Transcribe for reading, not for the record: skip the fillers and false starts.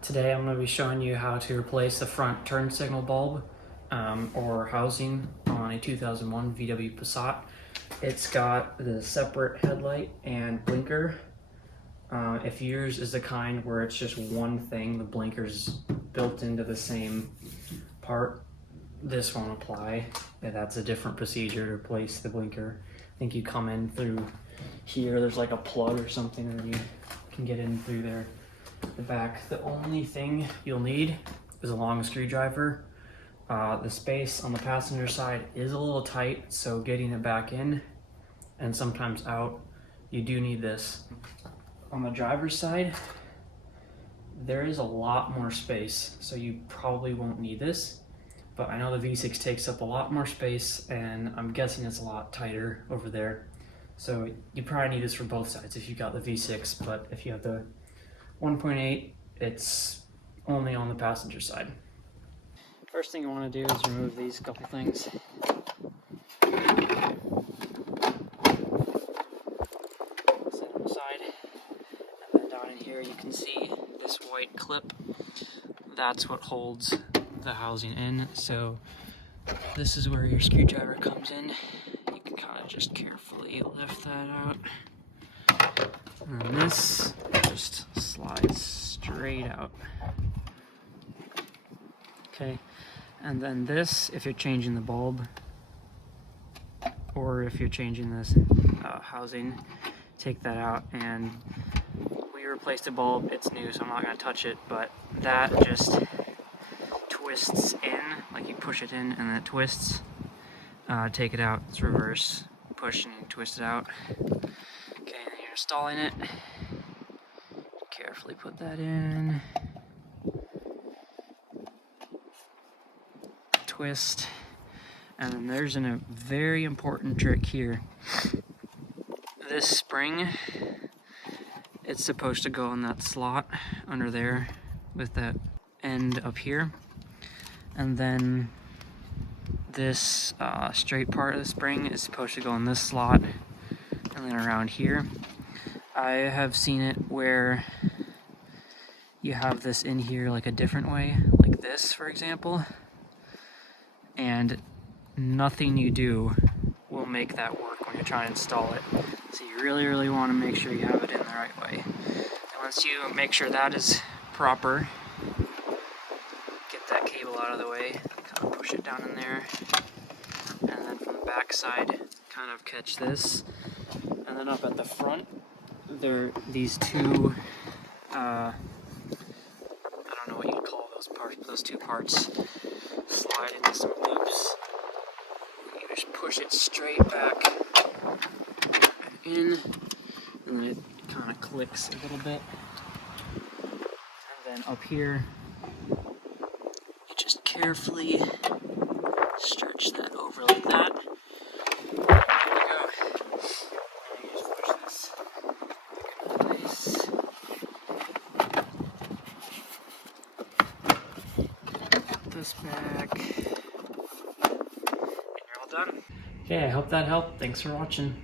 Today I'm going to be showing you how to replace the front turn signal bulb or housing on a 2001 VW Passat. It's got the separate headlight and blinker. If yours is the kind where it's just one thing, the blinker's built into the same part, this won't apply. That's a different procedure to replace the blinker. I think you come in through here, there's like a plug or something, and you can get in through there. The back. The only thing you'll need is a long screwdriver. The space on the passenger side is a little tight, so getting it back in and sometimes out, you do need this. On the driver's side, there is a lot more space, so you probably won't need this, but I know the V6 takes up a lot more space, and I'm guessing it's a lot tighter over there. So you probably need this for both sides if you got the V6, but if you have the 1.8, it's only on the passenger side. First thing you want to do is remove these couple things. Set them aside. And then down in here you can see this white clip. That's what holds the housing in. So this is where your screwdriver comes in. You can kind of just carefully lift that out. And this just slides straight out. Okay, and then this, if you're changing the bulb, or if you're changing this housing, take that out. And we replaced the bulb, it's new, so I'm not going to touch it, but that just twists in, like you push it in and then it twists. Take it out, it's reverse, push and twist it out. Okay, and then you're installing it. Carefully put that in. Twist. And then there's a very important trick here. This spring, it's supposed to go in that slot under there with that end up here. And then this straight part of the spring is supposed to go in this slot and then around here. I have seen it where you have this in here like a different way, like this for example, and nothing you do will make that work when you're trying to install it. So you really want to make sure you have it in the right way. And once you make sure that is proper, get that cable out of the way, kind of push it down in there, and then from the back side kind of catch this, and then up at the front there are these two I don't know what you'd call those parts, but those two parts slide into some loops. You just push it straight back and in, and then it kind of clicks a little bit. And then up here, you just carefully stretch that over like that. There we go. And you just push this in place. This back, and you're all done. Okay, I hope that helped. Thanks for watching.